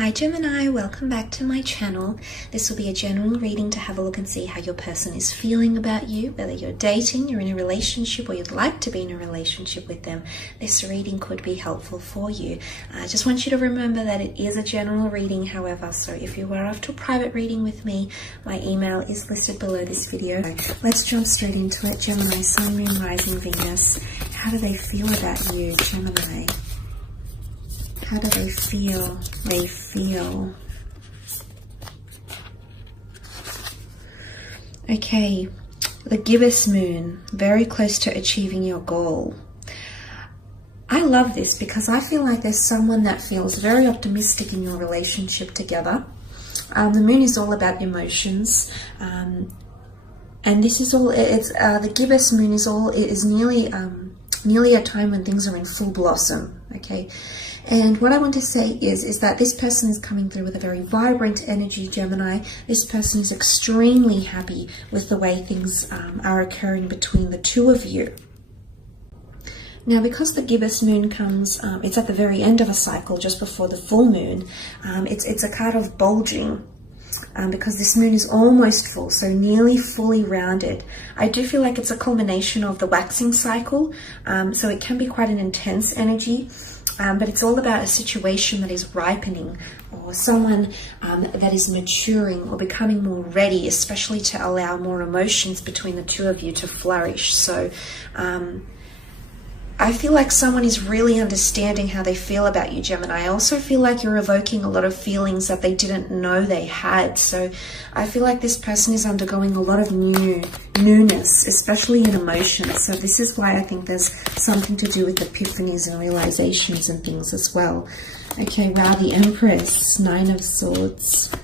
Hi Gemini, welcome back to my channel. This will be a general reading to have a look and see how your person is feeling about you, whether you're dating, you're in a relationship, or you'd like to be in a relationship with them. This reading could be helpful for you. I just want you to remember that it is a general reading, however, so if you were after a private reading with me, my email is listed below this video. Let's jump straight into it. Gemini, Sun, Moon, Rising, Venus. How do they feel about you, Gemini? How do they feel? They feel. Okay, the gibbous moon, very close to achieving your goal. I love this because I feel like there's someone that feels very optimistic in your relationship together. The moon is all about emotions. And this is all, the gibbous moon is nearly a time when things are in full blossom, okay? And what I want to say is that this person is coming through with a very vibrant energy, Gemini. This person is extremely happy with the way things are occurring between the two of you. Now, because the gibbous moon comes, it's at the very end of a cycle, just before the full moon, it's a card of bulging. Because this moon is almost full, so nearly fully rounded. I do feel like it's a culmination of the waxing cycle, so it can be quite an intense energy, but it's all about a situation that is ripening, or someone that is maturing or becoming more ready, especially to allow more emotions between the two of you to flourish. So I feel like someone is really understanding how they feel about you, Gemini. I also feel like you're evoking a lot of feelings that they didn't know they had. So I feel like this person is undergoing a lot of newness, especially in emotions. So this is why I think there's something to do with epiphanies and realizations and things as well. Okay, wow, the Empress, Nine of Swords,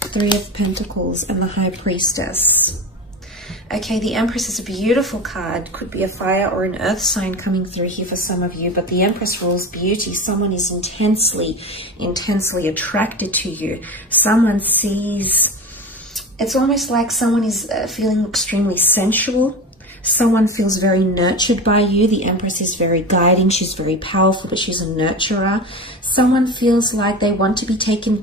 Three of Pentacles, and the High Priestess. Okay, the Empress is a beautiful card. Could be a fire or an earth sign coming through here for some of you, but the Empress rules beauty. Someone is intensely attracted to you. Someone sees, it's almost like someone is feeling extremely sensual. Someone feels very nurtured by you. The Empress is very guiding. She's very powerful, but she's a nurturer. Someone feels like they want to be taken,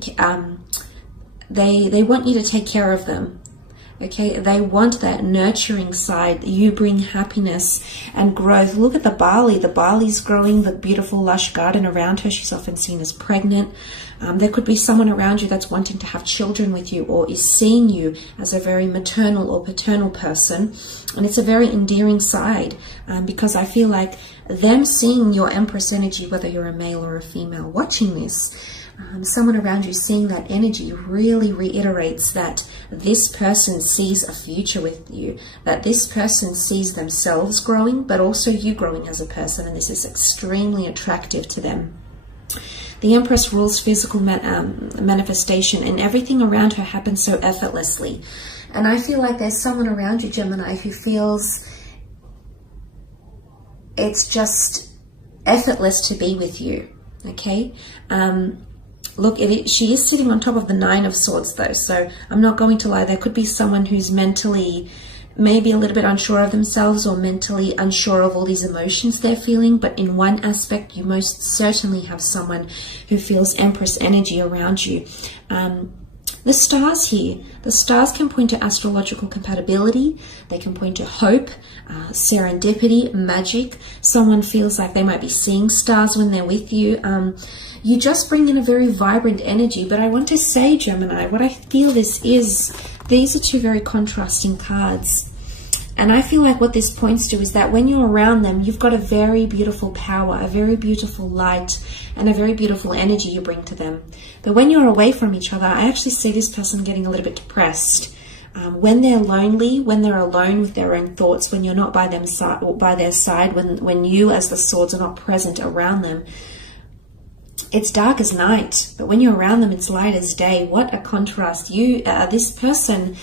they want you to take care of them. Okay, they want that nurturing side. You bring happiness and growth. Look at the barley. The barley's growing, the beautiful lush garden around her. She's often seen as pregnant. There could be someone around you that's wanting to have children with you, or is seeing you as a very maternal or paternal person. And it's a very endearing side, because I feel like them seeing your Empress energy, whether you're a male or a female watching this, someone around you seeing that energy really reiterates that this person sees a future with you, that this person sees themselves growing, but also you growing as a person, and this is extremely attractive to them. The Empress rules physical manifestation, and everything around her happens so effortlessly. And I feel like there's someone around you, Gemini, who feels it's just effortless to be with you, okay? Look, she is sitting on top of the Nine of Swords though, so I'm not going to lie. There could be someone who's mentally maybe a little bit unsure of themselves, or mentally unsure of all these emotions they're feeling, but in one aspect you most certainly have someone who feels Empress energy around you. The stars here, the stars can point to astrological compatibility, they can point to hope, serendipity, magic. Someone feels like they might be seeing stars when they're with you. You just bring in a very vibrant energy. But I want to say, Gemini, what I feel these are two very contrasting cards. And I feel like what this points to is that when you're around them, you've got a very beautiful power, a very beautiful light, and a very beautiful energy you bring to them. But when you're away from each other, I actually see this person getting a little bit depressed. When they're lonely, when they're alone with their own thoughts, when you're not by their side, when you as the swords are not present around them, it's dark as night. But when you're around them, it's light as day. What a contrast. This person,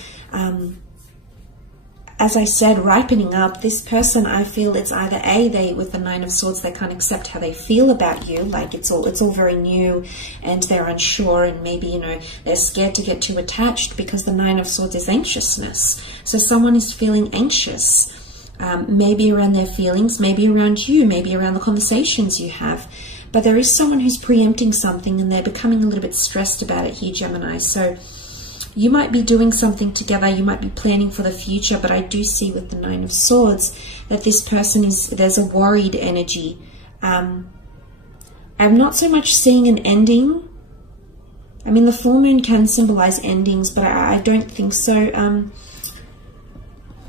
as I said, ripening up. This person, I feel it's either they with the Nine of Swords, they can't accept how they feel about you, like it's all very new, and they're unsure, and maybe they're scared to get too attached, because the Nine of Swords is anxiousness. So someone is feeling anxious, maybe around their feelings, maybe around you, maybe around the conversations you have. but there is someone who's preempting something and they're becoming a little bit stressed about it here, Gemini. So you might be doing something together, you might be planning for the future, but I do see with the Nine of Swords that this person there's a worried energy. I'm not so much seeing an ending. I mean, the full moon can symbolize endings, but I don't think so.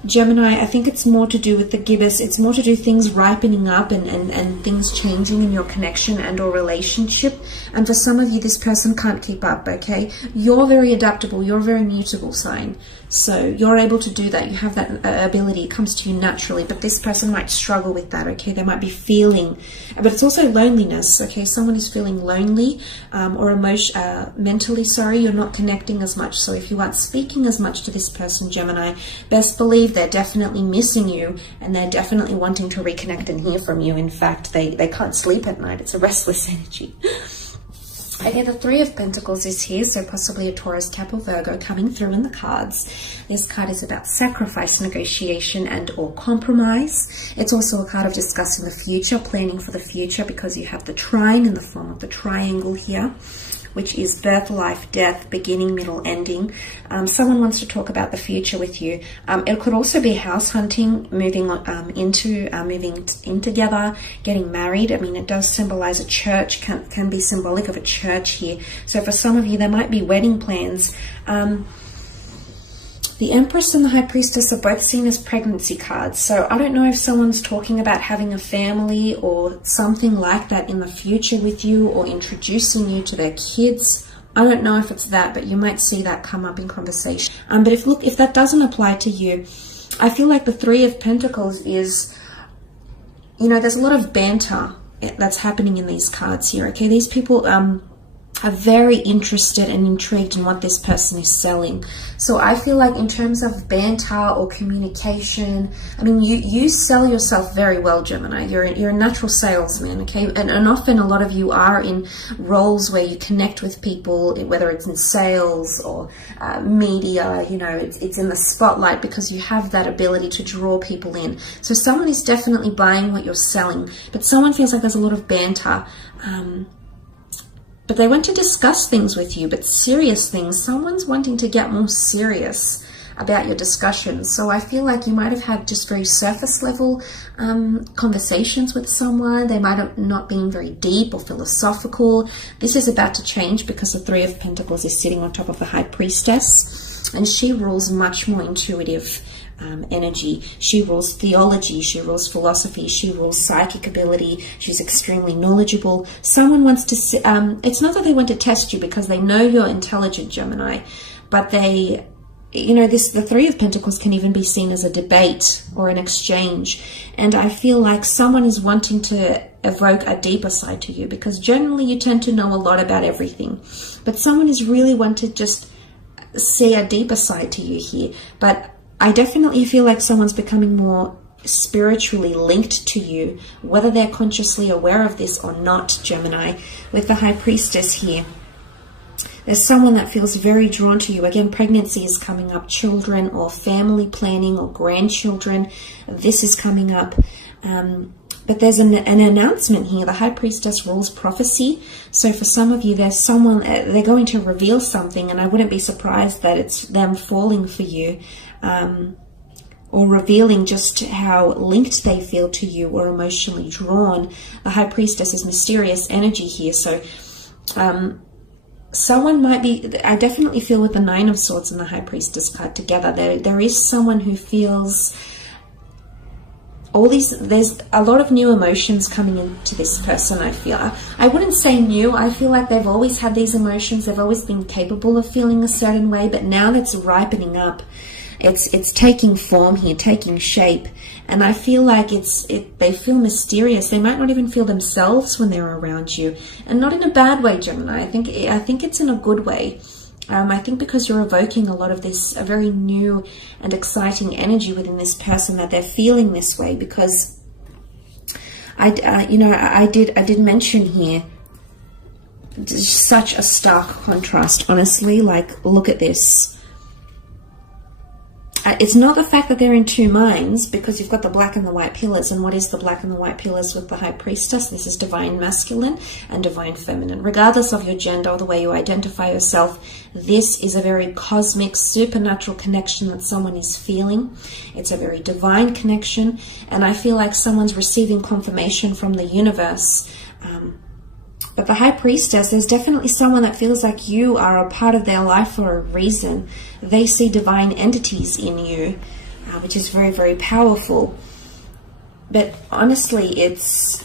Gemini, I think it's more to do with the gibbous. It's more to do things ripening up and things changing in your connection and or relationship. And for some of you, this person can't keep up, okay? You're very adaptable. You're a very mutable sign. So you're able to do that. You have that ability. It comes to you naturally. But this person might struggle with that, okay? They might be feeling, but it's also loneliness, okay? Someone is feeling lonely or mentally, you're not connecting as much. So if you aren't speaking as much to this person, Gemini, best believe they're definitely missing you and they're definitely wanting to reconnect and hear from you. In fact, they can't sleep at night. It's a restless energy. Okay, the Three of Pentacles is here, so possibly a Taurus, Cap, or Virgo coming through in the cards. This card is about sacrifice, negotiation, and or compromise. It's also a card of discussing the future, planning for the future, because you have the trine in the form of the triangle here, which is birth, life, death, beginning, middle, ending. Someone wants to talk about the future with you. It could also be house hunting, moving in together, getting married. I mean, it does symbolize a church, can be symbolic of a church here. So for some of you, there might be wedding plans. The Empress and the High Priestess are both seen as pregnancy cards. So I don't know if someone's talking about having a family or something like that in the future with you, or introducing you to their kids. I don't know if it's that, but you might see that come up in conversation. But if that doesn't apply to you, I feel like the Three of Pentacles is, there's a lot of banter that's happening in these cards here, okay? These people are very interested and intrigued in what this person is selling. So I feel like in terms of banter or communication, I mean, you sell yourself very well, Gemini. You're a natural salesman, okay? And often a lot of you are in roles where you connect with people, whether it's in sales or media, it's in the spotlight because you have that ability to draw people in. So someone is definitely buying what you're selling, but someone feels like there's a lot of banter. But they want to discuss things with you, but serious things. Someone's wanting to get more serious about your discussions. So I feel like you might have had just very surface level conversations with someone. They might have not been very deep or philosophical. This is about to change because the Three of Pentacles is sitting on top of the High Priestess, and she rules much more intuitive energy. She rules theology, she rules philosophy, she rules psychic ability. She's extremely knowledgeable. Someone wants to it's not that they want to test you because they know you're intelligent, Gemini, but the Three of Pentacles can even be seen as a debate or an exchange. And I feel like someone is wanting to evoke a deeper side to you, because generally you tend to know a lot about everything, but someone is really wanting to just see a deeper side to you here. But I definitely feel like someone's becoming more spiritually linked to you, whether they're consciously aware of this or not, Gemini. With the High Priestess here, there's someone that feels very drawn to you. Again, pregnancy is coming up, children or family planning or grandchildren. This is coming up. But there's an announcement here. The High Priestess rules prophecy. So for some of you, there's someone, they're going to reveal something, and I wouldn't be surprised that it's them falling for you, or revealing just how linked they feel to you or emotionally drawn. The High Priestess is mysterious energy here. So someone might be, I definitely feel with the Nine of Swords and the High Priestess card together, there is someone who feels there's a lot of new emotions coming into this person. I feel, I wouldn't say new, I feel like they've always had these emotions, they've always been capable of feeling a certain way, but now that's ripening up. It's taking form here, taking shape, and I feel like they feel mysterious. They might not even feel themselves when they're around you, and not in a bad way, Gemini. I think it's in a good way. I think because you're evoking a lot of this a very new and exciting energy within this person, that they're feeling this way. Because I did mention here such a stark contrast. Honestly, like, look at this. it's not the fact that they're in two minds, because you've got the black and the white pillars. And what is the black and the white pillars with the High Priestess? This is divine masculine and divine feminine. Regardless of your gender or the way you identify yourself, this is a very cosmic, supernatural connection that someone is feeling. It's a very divine connection. And I feel like someone's receiving confirmation from the universe. But the High Priestess, there's definitely someone that feels like you are a part of their life for a reason. They see divine entities in you, which is very, very powerful. But honestly, it's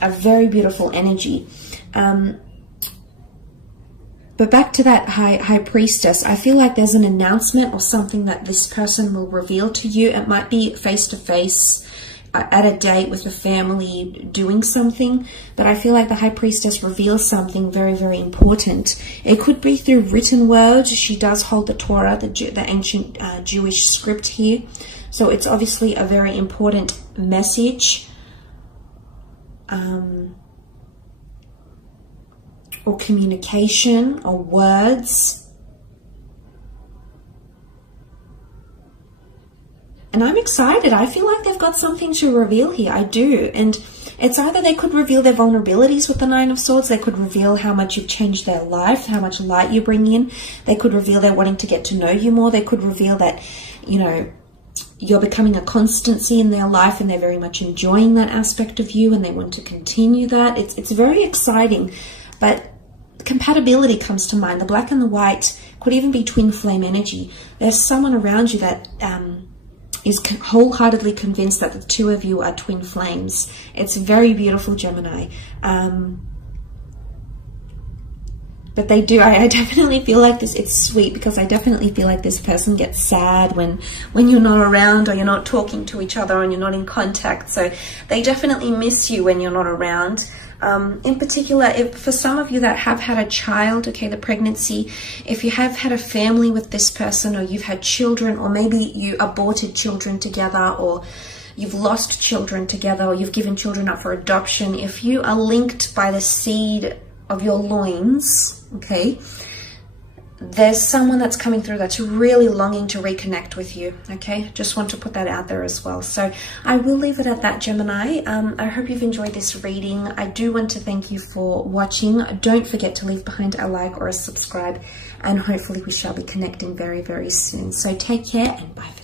a very beautiful energy. But back to that High Priestess, I feel like there's an announcement or something that this person will reveal to you. It might be face-to-face, at a date with the family, doing something, but I feel like the High Priestess reveals something very, very important. It could be through written words. She does hold the Torah, the ancient Jewish script here, so it's obviously a very important message, or communication, or words. And I'm excited. I feel like they've got something to reveal here. I do. And it's either they could reveal their vulnerabilities with the Nine of Swords. They could reveal how much you've changed their life, how much light you bring in. They could reveal they're wanting to get to know you more. They could reveal that, you know, you're becoming a constancy in their life and they're very much enjoying that aspect of you and they want to continue that. It's very exciting. But compatibility comes to mind. The black and the white could even be twin flame energy. There's someone around you that is wholeheartedly convinced that the two of you are twin flames. It's very beautiful, Gemini. But they do, I definitely feel like this, it's sweet, because I definitely feel like this person gets sad when you're not around, or you're not talking to each other and you're not in contact. So they definitely miss you when you're not around. In particular, if for some of you that have had a child, okay, the pregnancy, if you have had a family with this person, or you've had children, or maybe you aborted children together, or you've lost children together, or you've given children up for adoption, if you are linked by the seed of your loins, okay, there's someone that's coming through that's really longing to reconnect with you, okay? Just want to put that out there as well. So I will leave it at that, Gemini. I hope you've enjoyed this reading. I do want to thank you for watching. Don't forget to leave behind a like or a subscribe, and hopefully we shall be connecting very, very soon. So take care, and bye for now.